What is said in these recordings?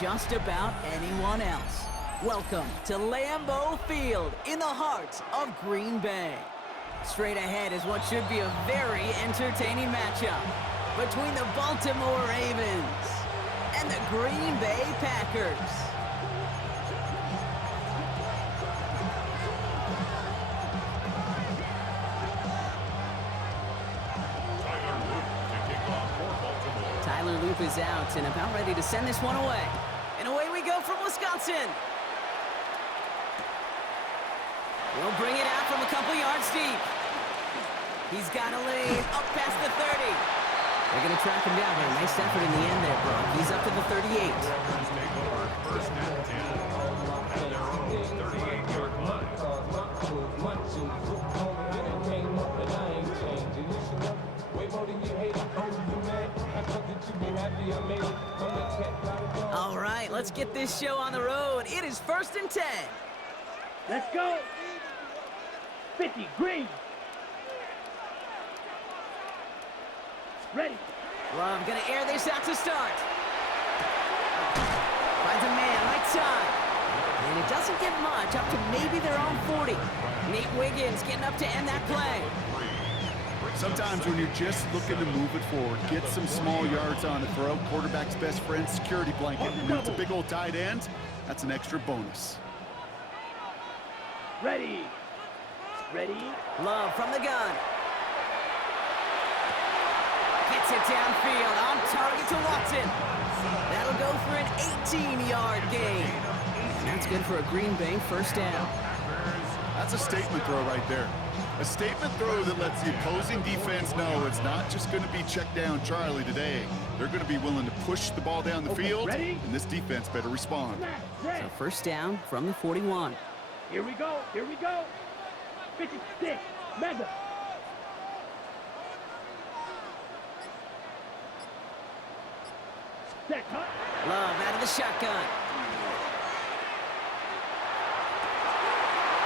just about anyone else. Welcome to Lambeau Field in the heart of Green Bay. Straight ahead is what should be a very entertaining matchup between the Baltimore Ravens and the Green Bay Packers. Tyler Loop is out and about ready to send this one away. And away we go from Wisconsin. He'll bring it out from a couple yards deep. He's got a lead up past the 30. They're going to track him down here. Nice effort in the end there, Brock. He's up to the 38. First and 10. At their own 38-yard line. All right, let's get this show on the road. It is 1st and 10. Let's go. 50, green. Ready. Love gonna air this out to start. Finds a man, right side. And it doesn't get much, up to maybe their own 40. Nate Wiggins getting up to end that play. Sometimes when you're just looking to move it forward, get some small yards on the throw, quarterback's best friend, security blanket. And when it's a big old tight end, that's an extra bonus. Ready. Ready. Love from the gun. Gets it downfield, on target to Watson. That'll go for an 18-yard gain. And that's good for a Green Bay first down. That's a statement throw right there. A statement throw that lets the opposing defense know it's not just going to be check down Charlie today. They're going to be willing to push the ball down the field, and this defense better respond. So first down from the 41. Here we go. Here we go. 56. Mega. Set cut. Love out of the shotgun.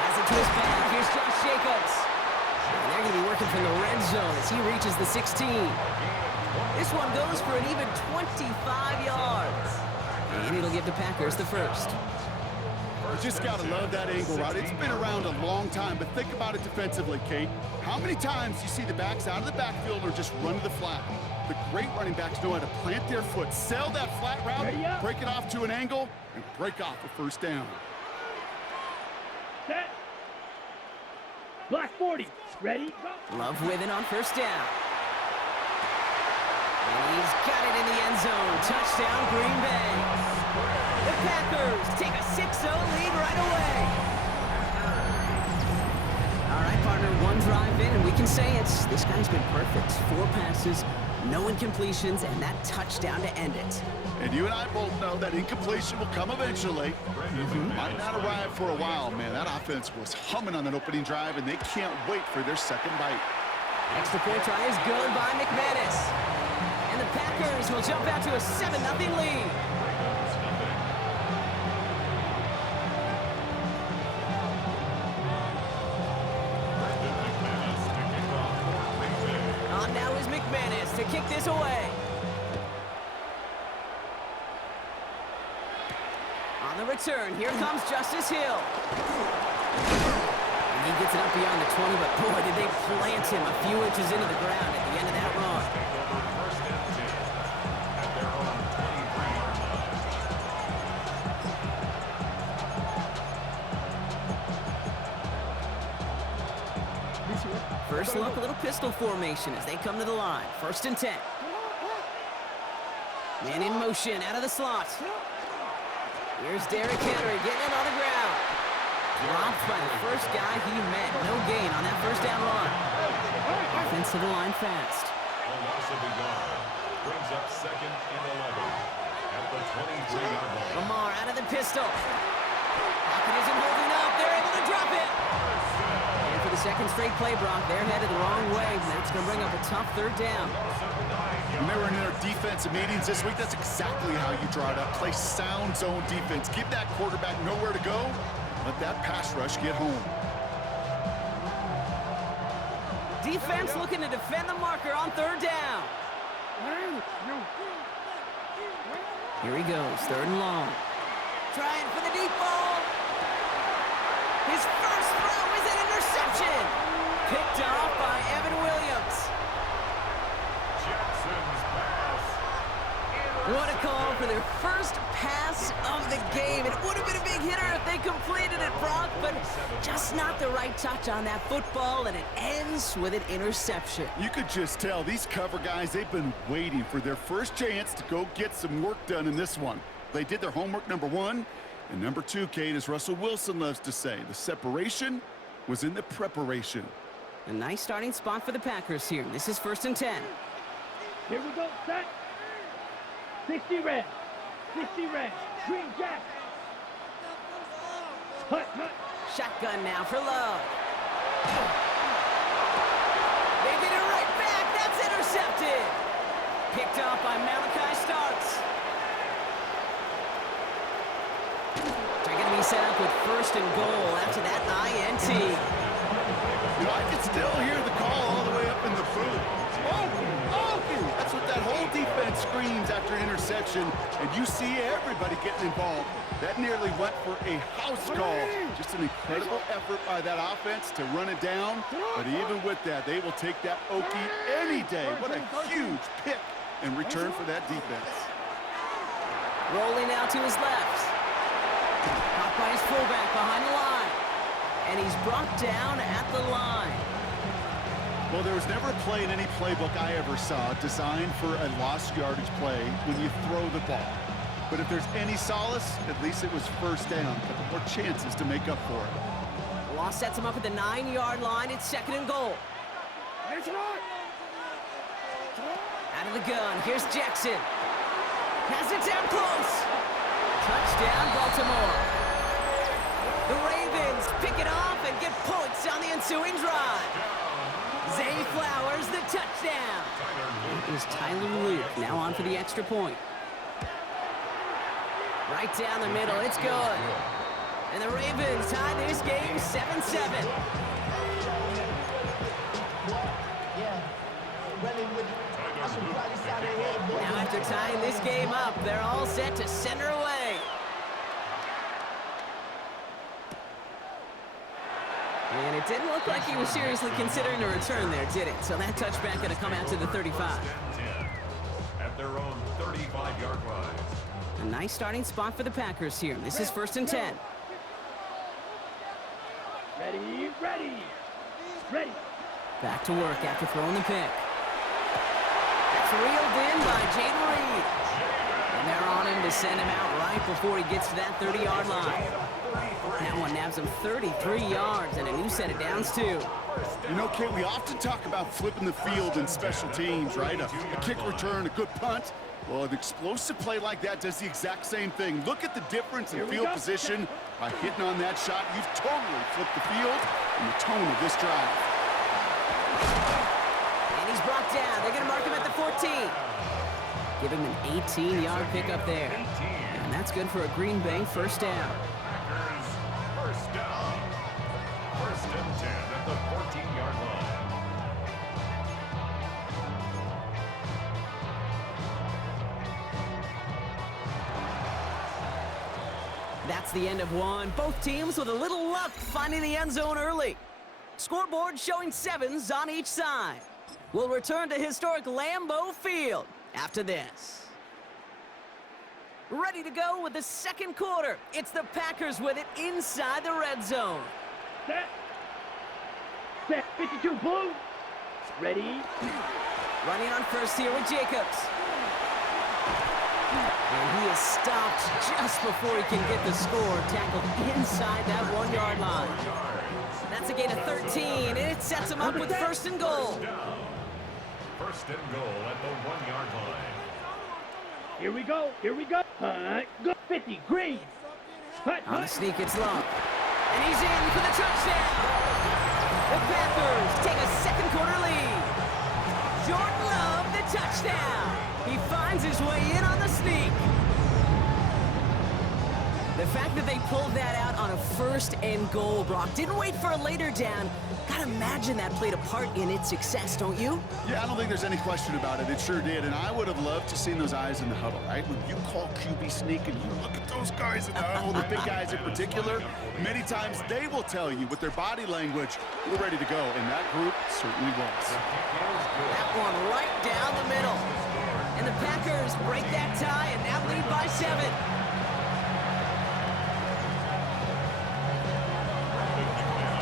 Has it to his back. Here's Josh Jacobs. And they're going to be working from the red zone as he reaches the 16. This one goes for an even 25 yards. And it'll give the Packers the first. You just got to love that angle route. It's been around a long time, but think about it defensively, Kate. How many times you see the backs out of the backfield or just run to the flat? The great running backs know how to plant their foot, sell that flat route, break it off to an angle, and break off a first down. Set. Black 40. Ready? Go. Love with it on first down. And he's got it in the end zone. Touchdown, Green Bay. The Packers take a 6-0 lead right away. All right, partner, one drive in, and we can say it's this guy's been perfect. 4 passes, no incompletions, and that touchdown to end it. And you and I both know that incompletion will come eventually. Might not arrive for a while, man. That offense was humming on that opening drive, and they can't wait for their second bite. Extra point try is good by McManus. And the Packers will jump out to a 7-0 lead. On now is McManus to kick this away. On the return, here comes Justice Hill. And he gets it up beyond the 20, but boy, did they plant him a few inches into the ground at the end of that run. First and 10. At their own 23-yard line. First look, a little pistol formation as they come to the line. 1st and 10. Man in motion, out of the slot. Here's Derrick Henry getting it on the ground. Dropped by the first guy he met. No gain on that first down run. Offense to the line fast. The loss of the yard brings up 2nd and 11 at the 23-yard line. Lamar out of the pistol. Pocket isn't holding up. They're able to drop it. And for the second straight play, Brock, they're headed the wrong way. And that's going to bring up a tough 3rd down. Remember in their defensive meetings this week, that's exactly how you draw it up. Play sound zone defense. Give that quarterback nowhere to go. Let that pass rush get home. Defense looking to defend the marker on 3rd down. Here he goes, 3rd and long. Trying for the deep ball. His first throw is an interception. Picked off by Evan Williams. Jackson's pass. What a call for their first pass of the game. It would have been a big hitter if they completed it, Brock, but just not the right touch on that football, and it ends with an interception. You could just tell these cover guys, they've been waiting for their first chance to go get some work done in this one. They did their homework, number 1. And number 2, Kate, as Russell Wilson loves to say, the separation was in the preparation. A nice starting spot for the Packers here. This is 1st and 10. Here we go, set. 60 red. 60 red. Green Jack. Hut. Shotgun now for Love. They get it right back. That's intercepted. Picked off by Malachi Starks. They're going to be set up with 1st and goal after that INT. You know, I can still hear the call all the way up in the booth. That's what that whole defense screams after an interception, and you see everybody getting involved. That nearly went for a house call. Just an incredible effort by that offense to run it down, but even with that, they will take that Okie any day. What a huge pick in return for that defense. Rolling out to his left. Caught by his fullback behind the line. And he's brought down at the line. Well, there was never a play in any playbook I ever saw designed for a lost yardage play when you throw the ball. But if there's any solace, at least it was 1st down. A couple more chances to make up for it. The loss sets him up at the 9-yard line. It's 2nd and goal. Out of the gun. Here's Jackson. Has it down close. Touchdown, Baltimore. The Ravens pick it off and get points on the ensuing drive. Zay Flowers, the touchdown. It was Tyler Luke now on for the extra point. Right down the middle, it's good. And the Ravens tie this game 7-7. Now after tying this game up, they're all set to send her away. And it didn't look like he was seriously considering a return there, did it? So that touchback going to come out to the 35. At their own 35-yard line. A nice starting spot for the Packers here. This is 1st and 10. Ready. Back to work after throwing the pick. That's reeled in by Jaden Reed. And they're on him to send him out right before he gets to that 30-yard line. That one nabs him 33 yards and a new set of downs, too. You know, Kate, we often talk about flipping the field in special teams, right? A kick return, a good punt. Well, an explosive play like that does the exact same thing. Look at the difference in field position. By hitting on that shot, you've totally flipped the field and the tone of this drive. And he's brought down. They're going to mark him at the 14. Give him an 18-yard pickup there. And that's good for a Green Bay 1st down. Packers, 1st down. 1st and 10 at the 14-yard line. That's the end of one. Both teams with a little luck finding the end zone early. Scoreboard showing 7s on each side. We'll return to historic Lambeau Field after this. Ready to go with the 2nd quarter. It's the Packers with it inside the red zone. Set. 52 blue. Ready. Running on 1st here with Jacobs. And he is stopped just before he can get the score. Tackled inside that 1-yard line. That's a gain of 13, and it sets him up with 1st and goal. 1st and goal at the 1-yard line. Here we go. Go 50, green. On the sneak, it's Love. And he's in for the touchdown. The Packers take a 2nd quarter lead. Jordan Love, the touchdown. He finds his way in on the sneak. The fact that they pulled that out on a 1st and goal, Brock, didn't wait for a later down. Gotta imagine that played a part in its success, don't you? Yeah, I don't think there's any question about it. It sure did, and I would have loved to seen those eyes in the huddle, right? When you call QB sneak and you look at those guys in the huddle, the big guys in particular, many times they will tell you with their body language, we're ready to go, and that group certainly was. That one right down the middle. And the Packers break that tie and now lead by 7.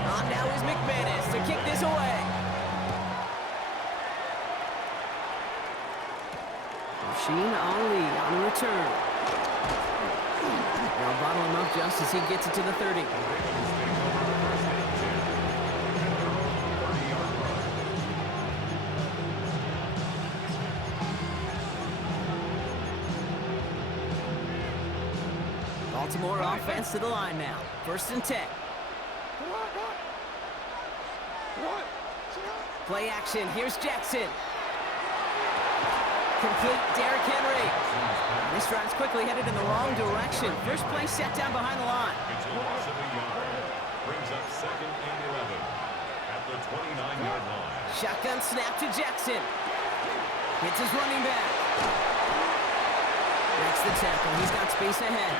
On now is McManus to kick this away. Sheen Ali on the return. They'll bottle him up just as he gets it to the 30. Baltimore offense to the line now. 1st and 10. Play action. Here's Jackson. Complete Derrick Henry. This drive's quickly headed in the wrong direction. First play set down behind the line. It's a loss of a yard. Brings up 2nd and 11 at the 29-yard line. Shotgun snap to Jackson. Hits his running back. That's the tackle. He's got space ahead.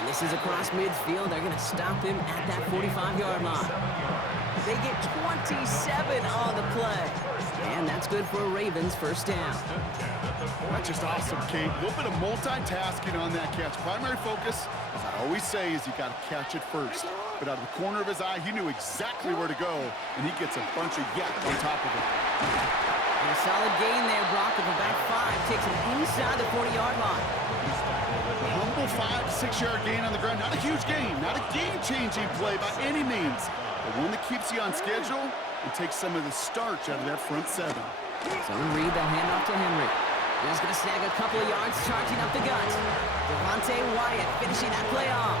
And this is across midfield. They're going to stop him at that 45-yard line. They get 27 on the play. And that's good for a Ravens 1st down. That's just awesome, Kate. A little bit of multitasking on that catch. Primary focus, as I always say, is you got to catch it first. But out of the corner of his eye, he knew exactly where to go, and he gets a bunch of yak on top of it. And a solid gain there, Brock, of about 5. Takes him inside the 40-yard line. A humble 5 to 6-yard gain on the ground. Not a huge gain, not a game-changing play by any means, but one that keeps you on schedule and takes some of the starch out of that front 7. So Reed, they'll hand off to Henry. He's going to snag a couple of yards, charging up the gut. Devontae Wyatt finishing that play off.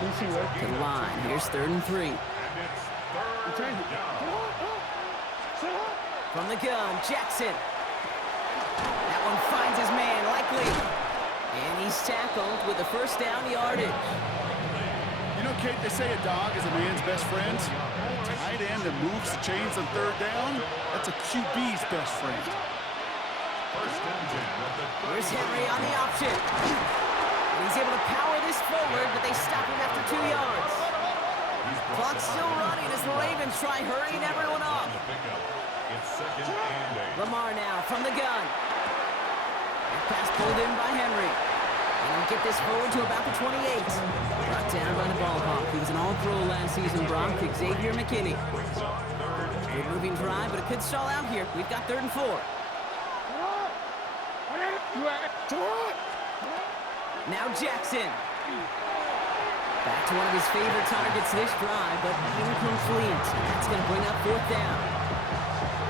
To the line. Here's 3rd and 3. From the gun, Jackson. That one finds his man, likely. And he's tackled with the 1st down yardage. You know, Kate, they say a dog is a man's best friend. A tight end that moves the chains on 3rd down, that's a QB's best friend. Here's Henry on the option. And he's able to power this forward, but they stop him after 2 yards. Clock's still running as the Ravens try hurrying everyone up. Lamar now from the gun. Pass pulled in by Henry. And he'll get this forward to about the 28. Brought down by the ball hawk. He was an all-pro last season, Brock. Xavier McKinney. Good moving drive, but it could stall out here. We've got 3rd and 4. Now Jackson. Back to one of his favorite targets this drive, but incomplete. That's going to bring up 4th down.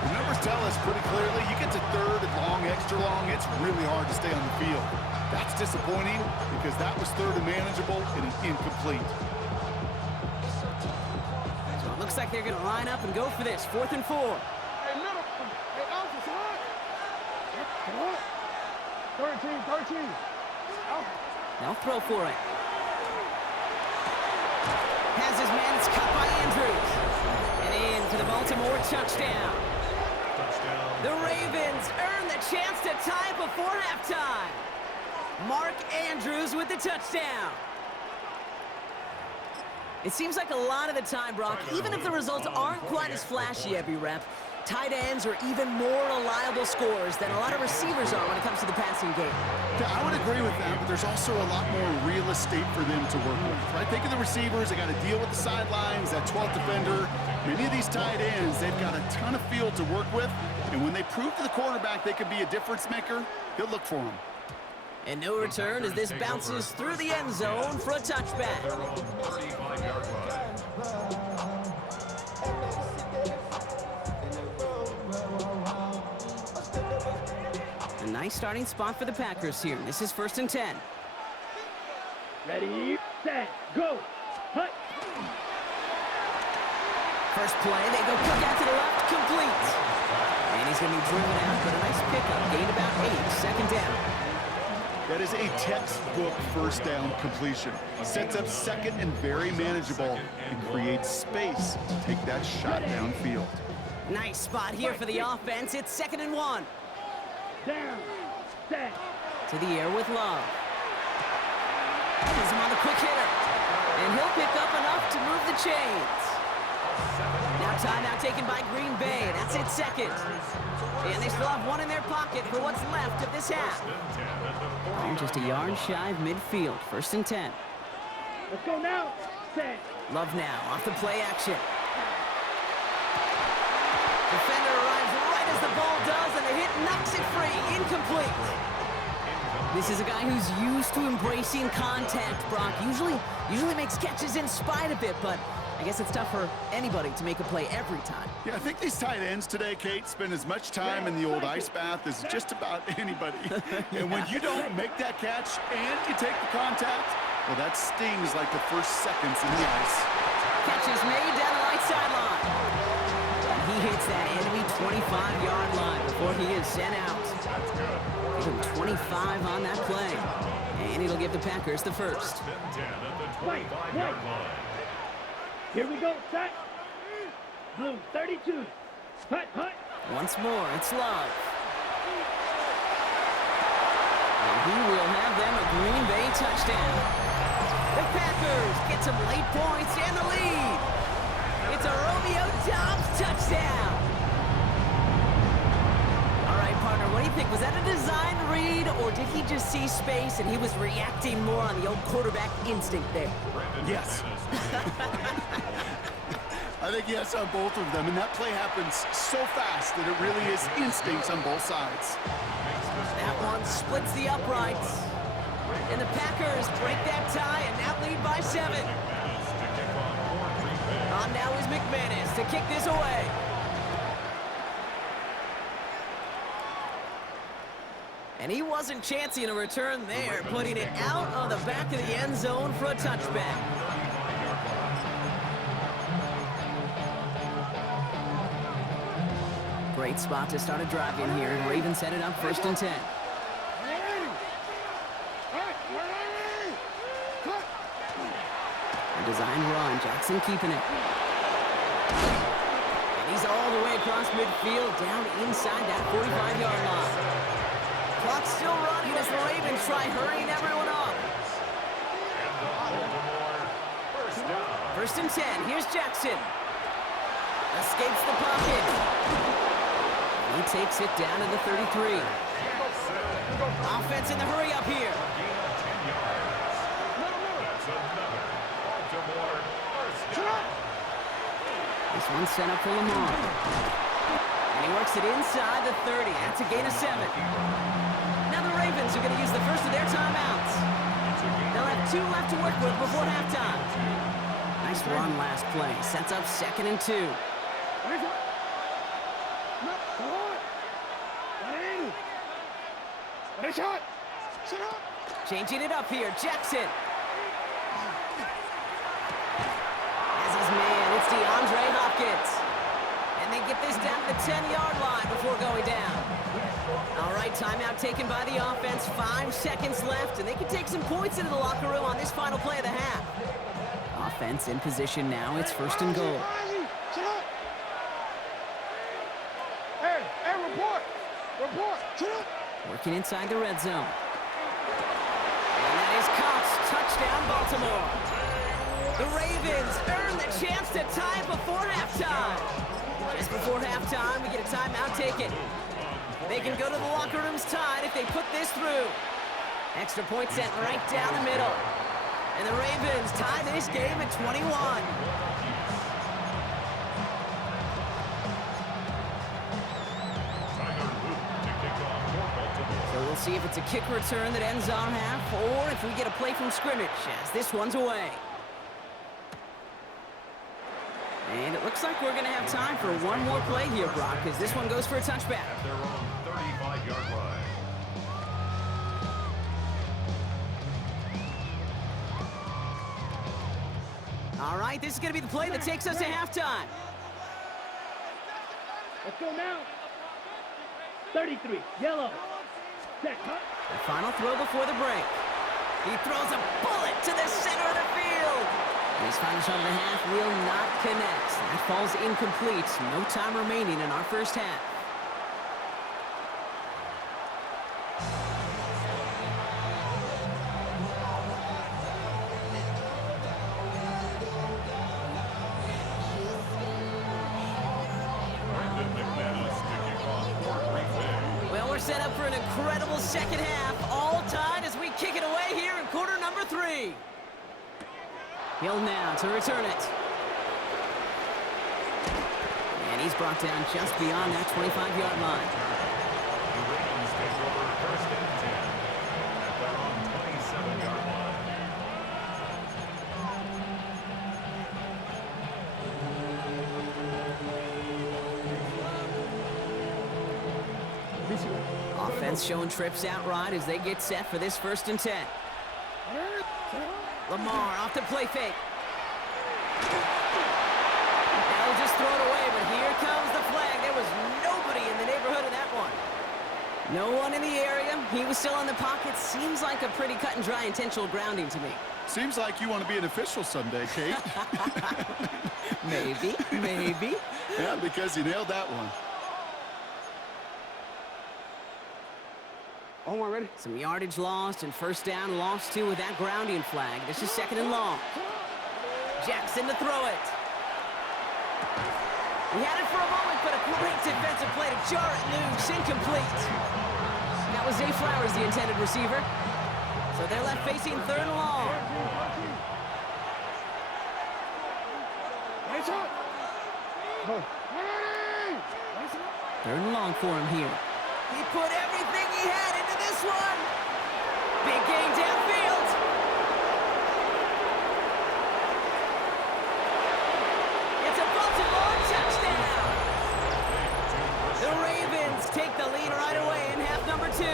The numbers tell us pretty clearly, you get to 3rd and long, extra long, it's really hard to stay on the field. That's disappointing because that was 3rd and manageable and an incomplete. So it looks like they're going to line up and go for this. 4th and 4. Hey, middle. Hey, Alpha's hot. 13. Alpha. Now throw for it. Has his man. It's cut by Andrews. And in for the Baltimore touchdown. The Ravens earn the chance to tie before halftime. Mark Andrews with the touchdown. It seems like a lot of the time, Brock, even if the results aren't quite as flashy every rep, tight ends are even more reliable scorers than a lot of receivers are when it comes to the passing game. Yeah, I would agree with that, but there's also a lot more real estate for them to work with, right? Think of the receivers, they got to deal with the sidelines, that 12th defender. Many of these tight ends, they've got a ton of field to work with, and when they prove to the quarterback they can be a difference maker, he'll look for them. And no return as this bounces through the end zone for a touchback. A nice starting spot for the Packers here. This is 1st and 10. Ready, set, go. Hut. First play, they go cook out to the left, complete. And he's going to be driven out, but a nice pickup. Gained about 8, 2nd down. That is a textbook first down completion. Sets up second and very manageable and creates space to take that shot downfield. Nice spot here for the offense. It's 2nd and 1. Down, set. To the air with Love. Has him on the quick hitter. And he'll pick up enough to move the chains. Now timeout taken by Green Bay. That's its 2nd. And they still have one in their pocket for what's left of this half. Oh, just a yard shy of midfield. 1st and 10. Let's go now. Set. Love now off the play action. Defender arrives right as the ball does, and the hit knocks it free. Incomplete. This is a guy who's used to embracing contact, Brock. Usually makes catches in spite of it, but I guess it's tough for anybody to make a play every time. Yeah, I think these tight ends today, Kate, spend as much time in the old ice bath as just about anybody. And when you don't make that catch and you take the contact, well, that stings like the first seconds in the ice. Catch is made down the right sideline. And he hits that enemy 25-yard line before he is sent out. Give him 25 on that play. And it'll give the Packers the first. Wait. Here we go, set. Blue, 32. Hut. Once more, it's Love. And he will have them a Green Bay touchdown. The Packers get some late points and the lead. It's a Romeo Doubs touchdown. All right, partner, what do you think? Was that a design read, or did he just see space and he was reacting more on the old quarterback instinct there? Yes. I think yes on both of them, and that play happens so fast that it really is instincts on both sides. That one splits the uprights. And the Packers break that tie and now lead by 7. On now is McManus to kick this away. And he wasn't chancing a return there, putting it out of the back of the end zone for a touchback. Great spot to start a drive in here. Ravens set it up 1st and 10. A designed run. Jackson keeping it. And he's all the way across midfield, down inside that 45-yard line. Clock's still running as the Ravens try hurrying everyone up. 1st and 10. Here's Jackson. Escapes the pocket. He takes it down to the 33. Offense in the hurry up here. This one's sent up for Lamar. And he works it inside the 30. That's a gain of 7. Now the Ravens are going to use the first of their timeouts. They'll have 2 left to work with before halftime. Nice run last play. Sets up 2nd and 2. Changing it up here, Jackson. As his man, it's DeAndre Hopkins. And they get this down to the 10-yard line before going down. All right, timeout taken by the offense. 5 seconds left, and they can take some points into the locker room on this final play of the half. Offense in position now. It's 1st and goal. Hey, report. Working inside the red zone. And that is Cox. Touchdown, Baltimore. The Ravens earn the chance to tie before halftime. Just before halftime, we get a timeout taken. They can go to the locker rooms tied if they put this through. Extra point sent right down the middle. And the Ravens tie this game at 21. So we'll see if it's a kick return that ends our half, or if we get a play from scrimmage, as this one's away. And it looks like we're going to have time for one more play here, Brock, because this one goes for a touchback. At their own 35-yard line. All right, this is going to be the play that takes us to halftime. Let's go now. 33, yellow. Set, cut. The final throw before the break. He throws a bullet to the center of the field. And his final shot of the half will not connect. That falls incomplete. No time remaining in our first half. Set up for an incredible second half, all tied as we kick it away here in quarter number 3. Hill now to return it. And he's brought down just beyond that 25-yard line. The Ravens take over first and 10 at their own 27-yard line. Offense showing trips out right as they get set for this first and 10. Lamar off the play fake. They'll just throw it away, but here comes the flag. There was nobody in the neighborhood of that one. No one in the area. He was still in the pocket. Seems like a pretty cut and dry intentional grounding to me. Seems like you want to be an official someday, Kate. Maybe. Yeah, because you nailed that one. Oh, ready? Some yardage lost and first down lost too with that grounding flag. This is second and long. Jackson to throw it. He had it for a moment, but a great defensive play to jar it loose. Incomplete. That was Zay Flowers, the intended receiver. So they're left facing third and long. Third and long for him here. He put everything he had into this one. Big gain downfield. It's a Baltimore touchdown. The Ravens take the lead right away in half number 2.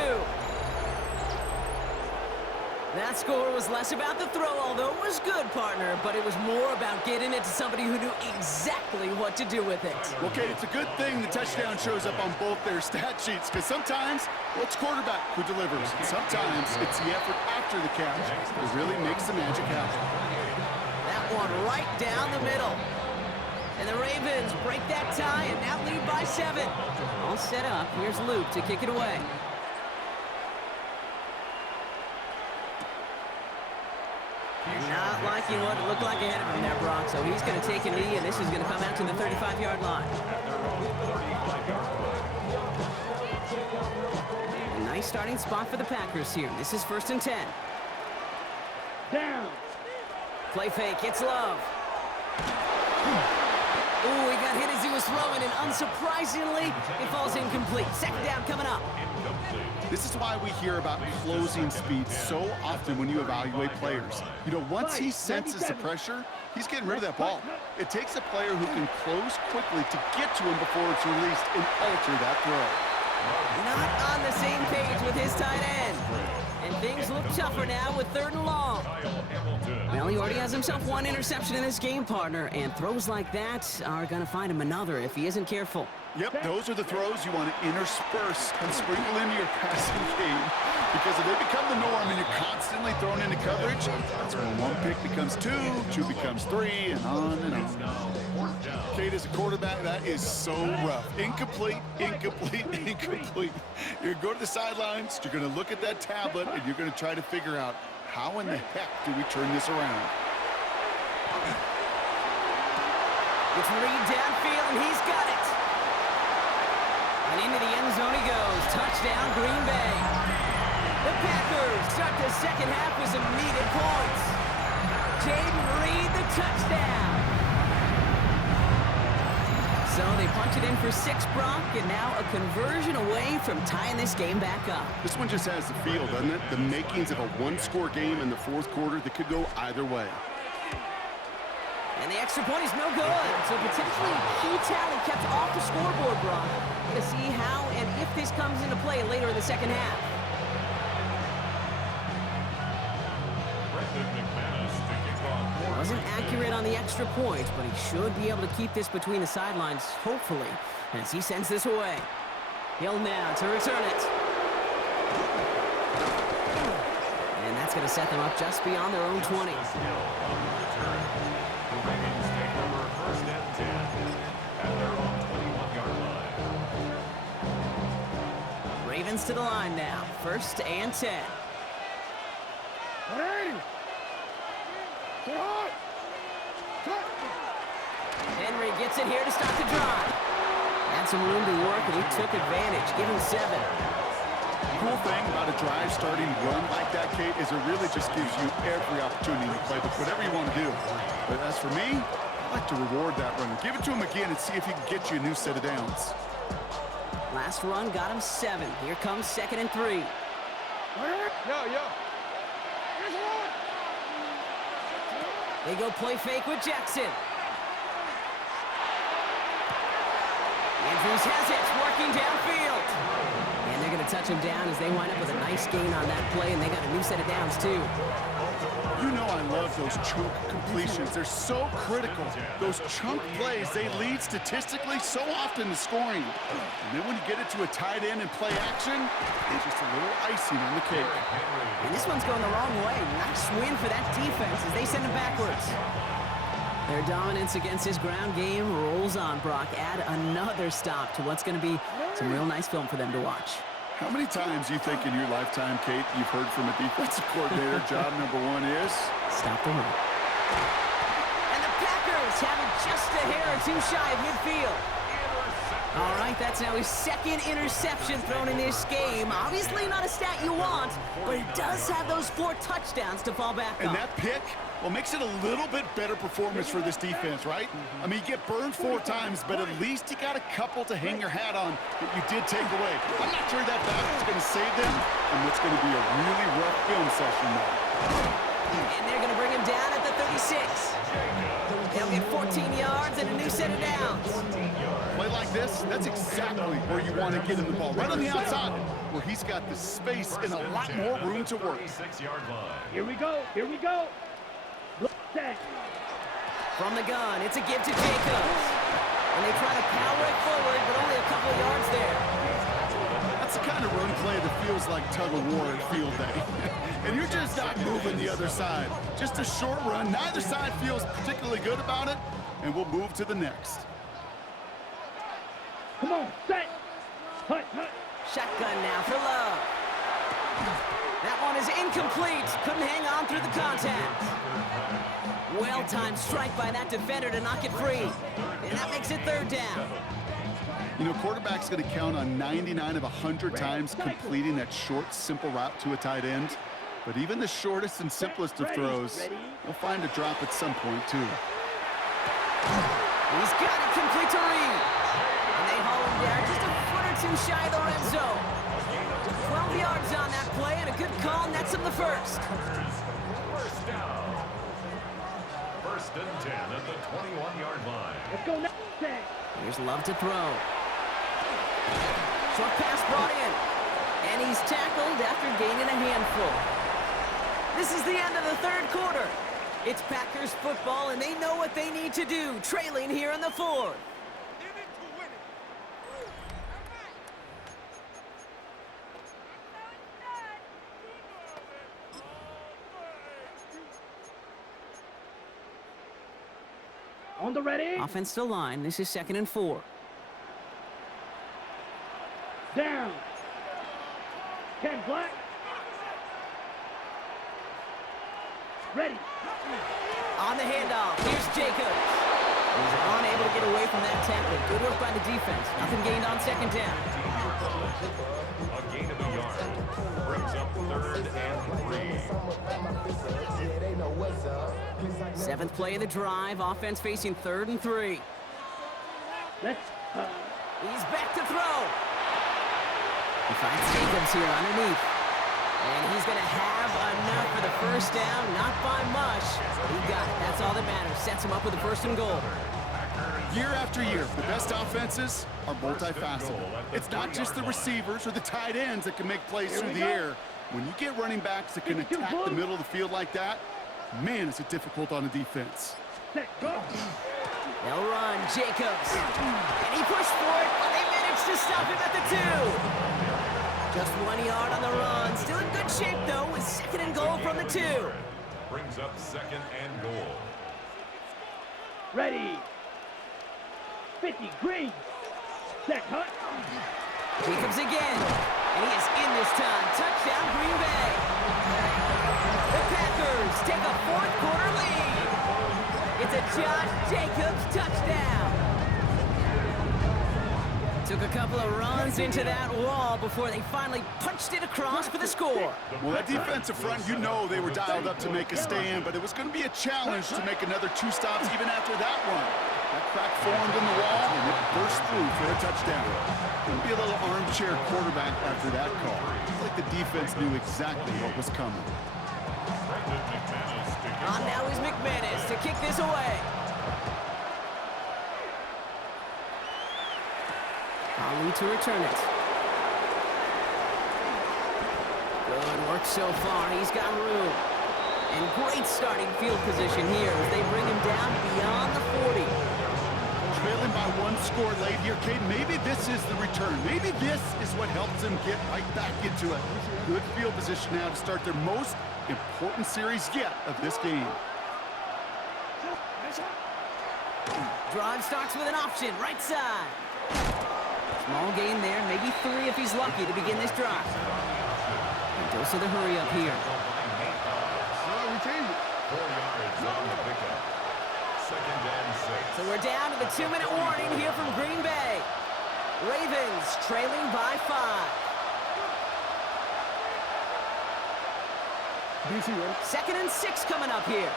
That score was less about the throw, although it was good, partner, but it was more about getting it to somebody who knew exactly what to do with it. Well, Kate, it's a good thing the touchdown shows up on both their stat sheets, because sometimes it's quarterback who delivers. And sometimes it's the effort after the catch that really makes the magic happen. That one right down the middle. And the Ravens break that tie and now lead by 7. All set up. Here's Luke to kick it away. Not liking what it looked like ahead of him there, Brock. So he's going to take a knee, and this is going to come out to the 35-yard line. A nice starting spot for the Packers here. This is first and 10. Down. Play fake. It's Love. Ooh, he got hit as he was throwing, and unsurprisingly, it falls incomplete. Second down coming up. This is why we hear about closing speed so often when you evaluate players. You know, once he senses the pressure, he's getting rid of that ball. It takes a player who can close quickly to get to him before it's released and alter that throw. Not on the same page with his tight end. And things look tougher now with third and long. Well, he already has himself one interception in this game, partner, and throws like that are going to find him another if he isn't careful. Yep, those are the throws you want to intersperse and sprinkle into your passing game. Because if they become the norm and you're constantly thrown into coverage, that's when one pick becomes 2, 2 becomes 3, and on and on. Kate, as a quarterback, that is so rough. Incomplete, incomplete, incomplete. You're going to go to the sidelines, you're going to look at that tablet, and you're going to try to figure out how in the heck do we turn this around. It's Reed downfield, and he's got it. And into the end zone he goes. Touchdown, Green Bay. The Packers start the second half with some needed points. Jaden Reed, the touchdown. So they punch it in for 6, Brock, and now a conversion away from tying this game back up. This one just has the feel, doesn't it? The makings of a one-score game in the fourth quarter that could go either way. And the extra point is no good. So potentially key tally kept off the scoreboard, Brock. To see how and if this comes into play later in the second half. Wasn't accurate on the extra points, but he should be able to keep this between the sidelines, hopefully, as he sends this away. Hill now to return it. to set them up just beyond their own 20. Ravens take over first and 10 at their own 21-yard line. Ravens to the line now. First and 10. Henry gets it here to start the drive. Had some room to work, and he took advantage. Give him 7. The cool thing about a drive starting run like that, Kate, is it really just gives you every opportunity to play whatever you want to do. But as for me, I like to reward that run. Give it to him again and see if he can get you a new set of downs. Last run got him 7. Here comes 2nd and 3. They go play fake with Jackson. Andrews has it, working downfield. And they're going to touch him down as they wind up with a nice gain on that play, and they got a new set of downs, too. You know I love those chunk completions. They're so critical. Those chunk plays, they lead statistically so often to scoring. And then when you get it to a tight end and play action, it's just a little icing on the cake. And this one's going the wrong way. Nice win for that defense as they send him backwards. Their dominance against his ground game rolls on, Brock. Add another stop to what's going to be some real nice film for them to watch. How many times do you think in your lifetime, Kate, you've heard from a defensive coordinator, job number 1 is? Stop the run. And the Packers have it just a hair or two shy of midfield. All right, that's now his 2nd interception thrown in this game. Obviously not a stat you want, but he does have those 4 touchdowns to fall back on. And that pick, well, makes it a little bit better performance for this defense, right? I mean, you get burned 4 times, but at least you got a couple to hang your hat on that you did take away. I'm not sure that battle is going to save them, and it's going to be a really rough film session now. And they're going to bring him down at the 36. They'll get 14 yards and a new set of downs. Play like this, that's exactly where you want to get him the ball. Right on the outside, where he's got the space and a lot more room to work. 36-yard line. Here we go. Here we go. Set. From the gun, it's a give to Jacobs. And they try to power it forward, but only a couple of yards there. That's the kind of run play that feels like tug-of-war at field day. And you're just not moving the other side. Just a short run. Neither side feels particularly good about it, and we'll move to the next. Come on, set. Hut, hut. Shotgun now for Love. That one is incomplete. Couldn't hang on through the contact. Well-timed strike by that defender to knock it free. And that makes it 3rd down. You know, quarterback's going to count on 99 of 100 times completing that short, simple route to a tight end. But even the shortest and simplest of throws, he'll find a drop at some point, too. He's got it complete to Reed. And they haul him down just a foot or 2 shy of the red zone. 12 yards on that play, and a good call nets him the first. First down. First and 10 at the 21-yard line. Let's go now. Set. Here's Love to throw. Short pass brought in. And he's tackled after gaining a handful. This is the end of the 3rd quarter. It's Packers football, and they know what they need to do, trailing here in the 4th. On the ready. Offense to line. This is 2nd and 4. Down. Ken Black. Ready. On the handoff. Here's Jacobs. He's unable to get away from that tackle. Good work by the defense. Nothing gained on 2nd down. A gain of a yard. Brings up 3rd and 3. 7th play of the drive. Offense facing 3rd and 3. Let's. He's back to throw. He finds Jacobs here underneath. And he's going to have enough for the first down. Not by much. But he got it. That's all that matters. Sets him up with a 1st and goal. Year after year, the best offenses are multifaceted. It's not just the receivers or the tight ends that can make plays through the air. When you get running backs that can attack the middle of the field like that, man, is it difficult on the defense. Set. Go. They'll run. Jacobs. And he pushed for it, but they managed to stop him at the 2. Just 1 yard on the run. Still in good shape, though, with 2nd and goal from the 2. Brings up 2nd and goal. Ready. 50, green. Set, hunt. He comes again, and he is in this time. Touchdown, Green Bay. The Packers take a 4th quarter lead. It's a Josh Jacobs touchdown. Took a couple of runs into that wall before they finally punched it across for the score. Well, that defensive front, you know they were dialed up to make a stand, but it was going to be a challenge to make another 2 stops even after that one. That crack formed in the wall, and it burst through for a touchdown. Going to be a little armchair quarterback after that call. It's like the defense knew exactly what was coming. On now is McManus to kick this away. Ali to return it. Good work so far. He's got room. And great starting field position here as they bring him down beyond the 40. Trailing by 1 score late here, Kate. Maybe this is the return. Maybe this is what helps them get right back into a good field position now to start their most important series yet of this game. Drive starts with an option, right side. Small gain there, maybe 3 if he's lucky to begin this drive. And dose of the hurry up here. 4 yards on the pickup. 2nd and 6. So we're down to the 2-minute warning here from Green Bay. Ravens trailing by 5. 2nd and 6 coming up here.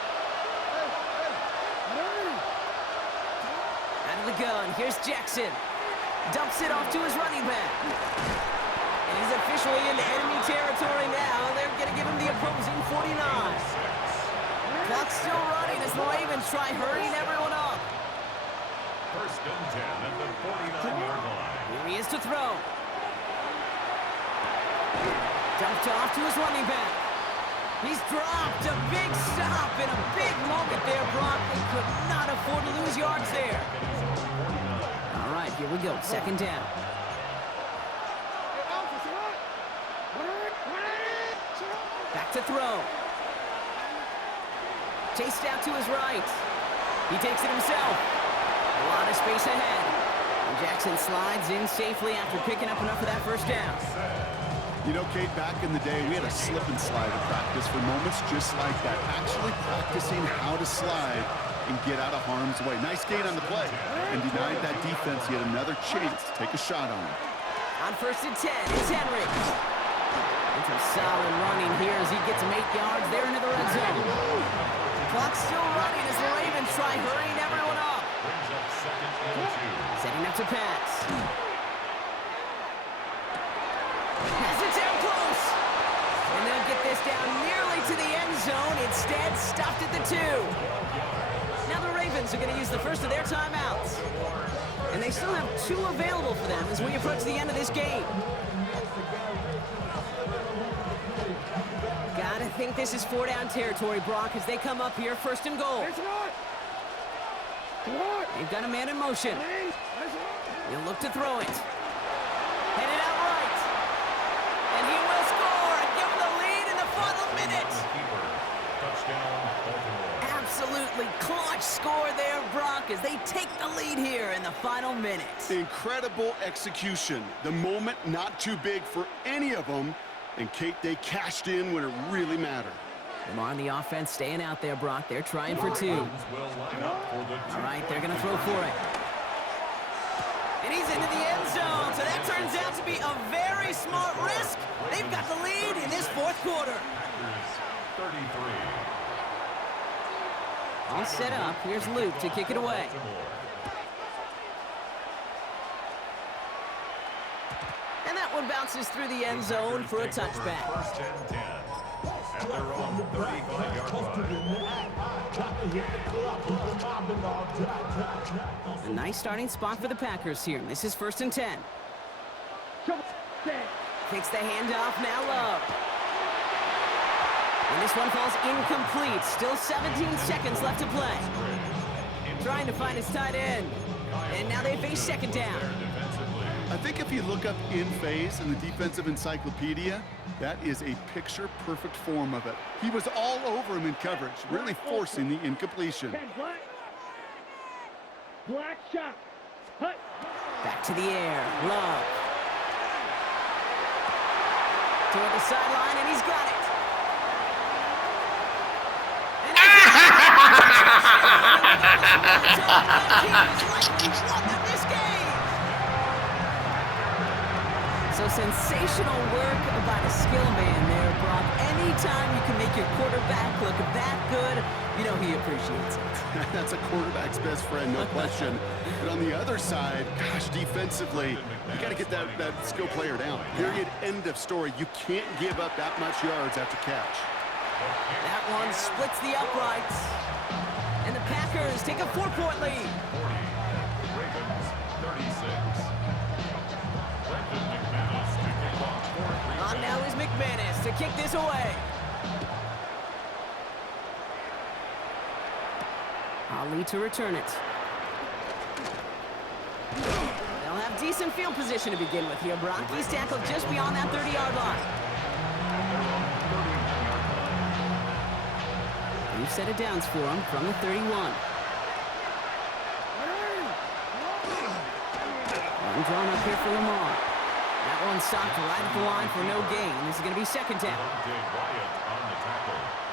Out of the gun, here's Jackson. Dumps it off to his running back. And he's officially into enemy territory now. They're going to give him the opposing 49. Clock's still running as the Ravens try hurrying everyone up. 1st and 10 at the 49-yard line. Here he is to throw. Dumped off to his running back. He's dropped. A big stop and a big moment there, Brock. They could not afford to lose yards there. All right, here we go. 2nd down. Back to throw. Chased out to his right. He takes it himself. A lot of space ahead. And Jackson slides in safely after picking up enough of that 1st down. You know, Kate, back in the day, we had a slip and slide in practice for moments just like that. Actually practicing how to slide and get out of harm's way. Nice gain on the play. And denied that defense yet another chance to take a shot on him. On 1st and 10, it's Henry. And some solid running here as he gets him 8 yards there into the red zone. Clock's still running as the Ravens try hurrying everyone up. Brings up 2nd and 2. Setting up to pass. Has it down close. And they'll get this down nearly to the end zone. Instead, stopped at the 2. Now the Ravens are going to use the first of their timeouts. And they still have 2 available for them as we approach the end of this game. Gotta think this is 4-down territory, Brock, as they come up here 1st and goal. They've got a man in motion. He'll look to throw it. Headed out right. And he will score and give them the lead in the final minute. Touchdown, Baltimore. Absolutely clutch score there, Brock, as they take the lead here in the final minute. Incredible execution. The moment not too big for any of them. And, Kate, they cashed in when it really mattered. Lamar on the offense staying out there, Brock. They're trying for 2. All right, they're going to throw for it. And he's into the end zone, so that turns out to be a very smart risk. They've got the lead in this 4th quarter. 33. All set up. Here's Luke to kick it away. And that one bounces through the end zone for a touchback. 1st and 10 at their own 35-yard line. A nice starting spot for the Packers here. This is 1st and 10. Takes the handoff, now Love. And this one falls incomplete. Still 17 seconds left to play. Trying to find his tight end. And now they face 2nd down. I think if you look up in phase in the defensive encyclopedia, that is a picture-perfect form of it. He was all over him in coverage, really forcing the incompletion. Black. Black shot. Hut. Back to the air. Love. Toward the sideline, and he's got it. And this game. So sensational work by the skill man there, Brock. Anytime you can make your quarterback look that good, you know he appreciates it. That's a quarterback's best friend, no question. But on the other side, gosh, defensively, you got to get that skill player down. Period, end of story. You can't give up that much yards after catch. That one splits the uprights. And the Packers take a 4-point lead. 40. Ravens 36. Brendan McManus to kick off for Green On Bay. now is McManus to kick this away. Ali to return it. They'll have decent field position to begin with here, Brock. He's tackled just beyond that 30-yard line. New set of downs for him from the 31. One drawn up here for Lamar. That one stopped right at the line for no gain. This is going to be second down. Wyatt on the tackle.